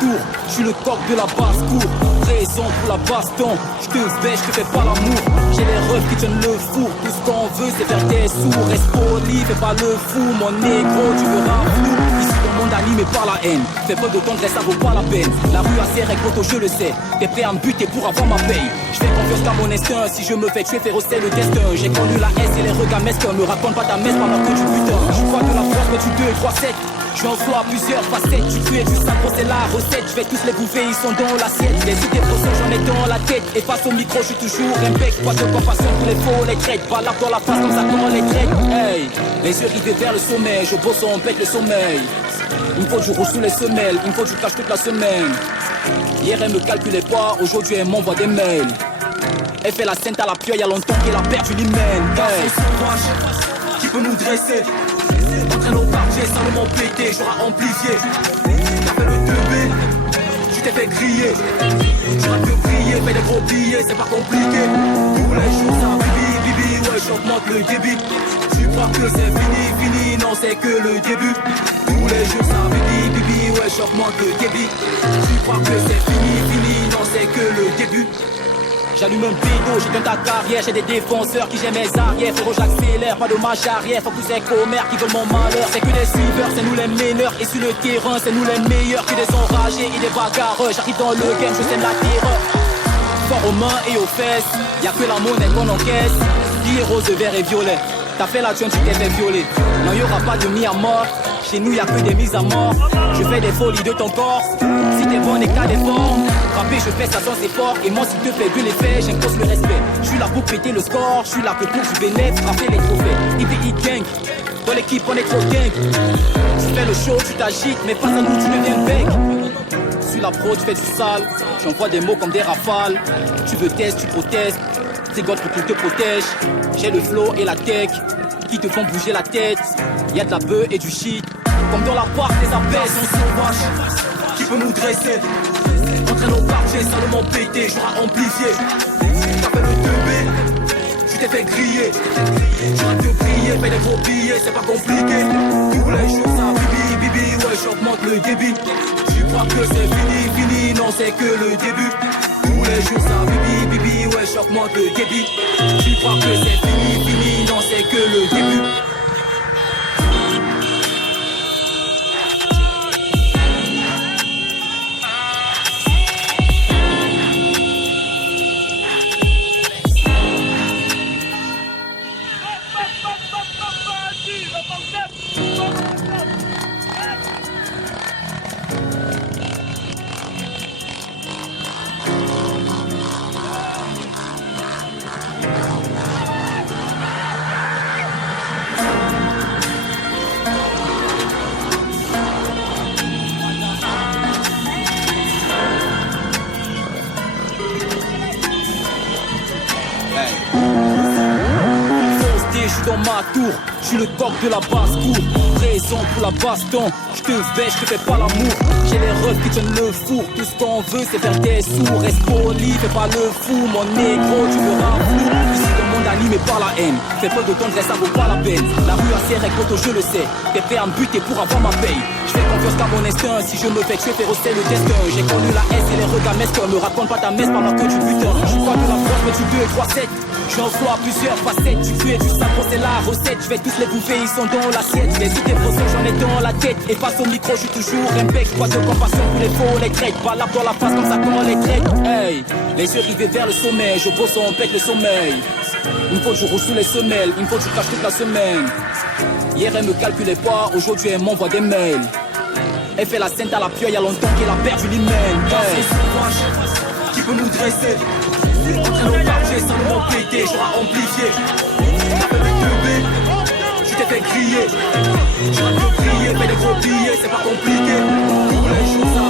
tour. Je suis le coq de la basse-cour. Raison pour la baston. Je te vais, je te fais pas l'amour. J'ai les refs qui tiennent le four. Tout ce qu'on veut c'est faire des sous. Reste poli, fais pas le fou. Mon négro, tu verras flou. Ici le monde animé par la haine. Fais peu de tendresse, ça vaut pas la peine. La rue a ses règles, photo, je le sais. T'es prêt à me buter pour avoir ma paye. Je fais confiance qu'à mon instinct. Si je me fais tuer, féroce c'est le destin. J'ai connu la haine et les regards mesquins. Me raconte pas ta messe pendant que tu putain. Je vois de la force mais tu 2, 3, 7. Je en flow à plusieurs facettes. Tu crées du sang, c'est la recette. Je vais tous les bouffer, ils sont dans l'assiette. Les idées poissons, j'en ai dans la tête. Et face au micro, je suis toujours un bec. Pas de compassion pour les faux, les crêtes. Balade dans la face comme ça, comment les traite. Hey, les yeux rivés vers le sommet. Je bosse, on pète le sommeil. Il me faut du rouge sous les semelles. Il me faut du cash toute la semaine. Hier, elle me calculait pas. Aujourd'hui, elle m'envoie des mails. Elle fait la scène à la pieuvre, y'a longtemps qu'elle a perdu l'hymen. Hey, qui peut nous dresser? Entraîne au quartier, salement pété, j'aurai amplifié. T'as fait le 2B, tu t'es fait griller. J'aurais pu briller, fais des gros billets, c'est pas compliqué. Tous les jours ça bibi, ouais j'augmente le débit. Tu crois que c'est fini, non c'est que le début. Tous les jours ça bibi, ouais j'augmente le débit. Tu crois que c'est fini, non c'est que le début. J'allume un pédo, j'ai dans ta carrière, j'ai des défenseurs qui j'aime mes arrières. Frérot j'accélère, pas de marche arrière, faut que tous ces commères qui veulent mon malheur. C'est que des suiveurs, c'est nous les meneurs. Et sur le terrain, c'est nous les meilleurs. Que des enragés et des bagarreurs. J'arrive dans le game, je sème la terreur. Fort aux mains et aux fesses, y'a que la monnaie qu'on encaisse. Billet rose, vert et violet. T'as fait la tune, tu t'es fait violer. Non y'aura pas de mis à mort. Chez nous y'a que des mises à mort. Je fais des folies de ton corps. Si t'es bon, n'est qu'à l'effort. Rapper, je fais ça sans effort. Et moi, si te fais de l'effet, j'impose le respect. Je suis là pour péter le score. Je suis là que pour du bénéfice, rapper les trophées. IBI gang. Dans l'équipe, on est trop gang. Tu fais le show, tu t'agites. Mais face à nous, tu deviens bec. Sur la pro, tu fais du sale. J'envoie des mots comme des rafales. Tu veux test, tu protestes. C'est God pour qu'il te protège. J'ai le flow et la tech qui te font bouger la tête. Y'a de la bœuf et du shit. Comme dans la part des abeilles, on sauvage. Qui peut nous dresser? Entraîne au quartier, salement pété, j'aurai amplifié. T'as fait le 2B, tu t'es fait griller. J'aurais pu briller, fais des gros billets, c'est pas compliqué. Tous les jours ça bibi, ouais j'augmente le débit. Tu crois que c'est fini, non c'est que le début. Tous les jours ça bibi, ouais j'augmente le débit. Tu crois que c'est fini, non c'est que le début. Dans ma tour, je suis le coq de la basse-cour. Raison pour la baston, je te vais, je te fais pas l'amour. J'ai les refs qui tiennent le four. Tout ce qu'on veut c'est faire des sous. Reste poli, fais pas le fou. Mon négro, tu verras flou. Ici le monde animé par la haine. Fais peu de tendresse, ça vaut pas la peine. La rue a ses règles, photo, je le sais. T'es prêt à me buter pour avoir ma paye. Je fais confiance qu'à mon instinct. Si je me fais tuer, féroce c'est le destin. J'ai connu la haine et les regards mesquins. Me raconte pas ta messe pendant que tu putain. Je crois que la force mais tu 2, 3, 7. Je suis en flow à plusieurs facettes. Tu crées du sang, c'est la recette. Je vais tous les bouffer, ils sont dans l'assiette. Les idées poissons, j'en ai dans la tête. Et face au micro, je suis toujours un bec. Pas de compassion pour les faux, les crêtes. Balade dans la face comme ça, comment les traite. Hey, les yeux rivés vers le sommet. Je bosse, on pète le sommeil. Il me faut du rouge sous les semelles. Il me faut du cash toute la semaine. Hier, elle me calculait pas. Aujourd'hui, elle m'envoie des mails. Elle fait la scène à la pieuvre, y'a longtemps qu'elle a perdu l'hymen. Hey, qui peut nous dresser? Entraîne au quartier, salement pété, j'aurai amplifié. T'as fait le 2B, tu t'es fait griller. J'aurais pu briller, fais des gros billets, c'est pas compliqué. Tous les jours ça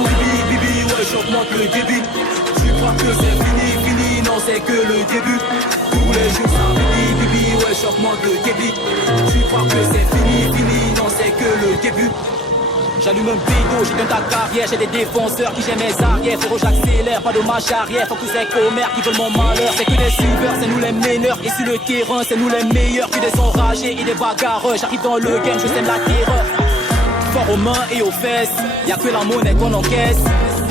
bibi, ouais j'augmente le débit. Tu crois que c'est fini, non c'est que le début. Tous les jours ça bibi, ouais j'augmente le débit. Tu crois que c'est fini, non c'est que le début. J'allume un pédo, j'ai dans ta carrière, j'ai des défenseurs qui j'aime mes arrières. Frérot j'accélère, pas de marche arrière, faut que tous ces commères qui veulent mon malheur. C'est que des suiveurs, c'est nous les meneurs. Et sur le terrain, c'est nous les meilleurs. Que des enragés et des bagarreurs. J'arrive dans le game, je sème la terreur. Fort aux mains et aux fesses, y'a que la monnaie qu'on encaisse.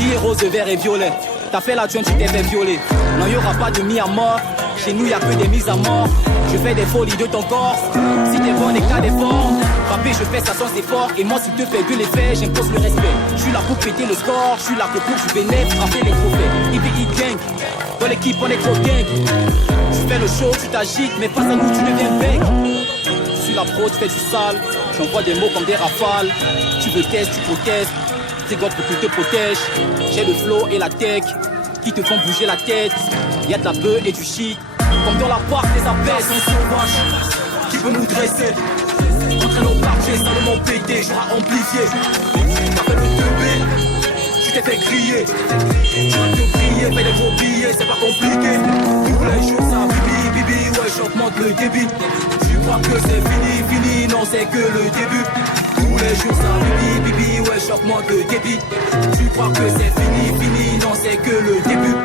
Billet rose, vert et violet. T'as fait la jointe, tu t'es fait violer. Non, y'aura pas de mis à mort. Chez nous, y'a que des mises à mort. Je fais des folies de ton corps. Si t'es bon et que t'as des formes. Rapper, je fais ça sans effort. Et moi, si te fais de l'effet, j'impose le respect. Je suis là pour péter le score. Je suis là que pour du bénéfice, frapper les trophées. IBI gang. Dans l'équipe, on est trop gang. Tu fais le show, tu t'agites. Mais face à nous, tu deviens bec. Je suis la pro, tu fais du sale. J'envoie des mots comme des rafales. Tu veux test, tu protestes. Tes gars pour qu'ils te protègent. J'ai le flow et la tech qui te font bouger la tête. Y'a de la bœuf et du shit. Comme dans la barque des abeilles. Un sauvage qui veut nous dresser. Entre nos quartiers, salement pété, j'aurai amplifié. T'as fait le 2B, tu t'es fait griller. Tu vas te griller, fais des gros billets, c'est pas compliqué. Tous les jours ça bibi, bibi, ouais, j'augmente le débit. Tu crois que c'est fini, fini, non c'est que le début. Tous les jours ça bibi, bibi, ouais, j'augmente le débit. Tu crois que c'est fini, fini, non c'est que le début.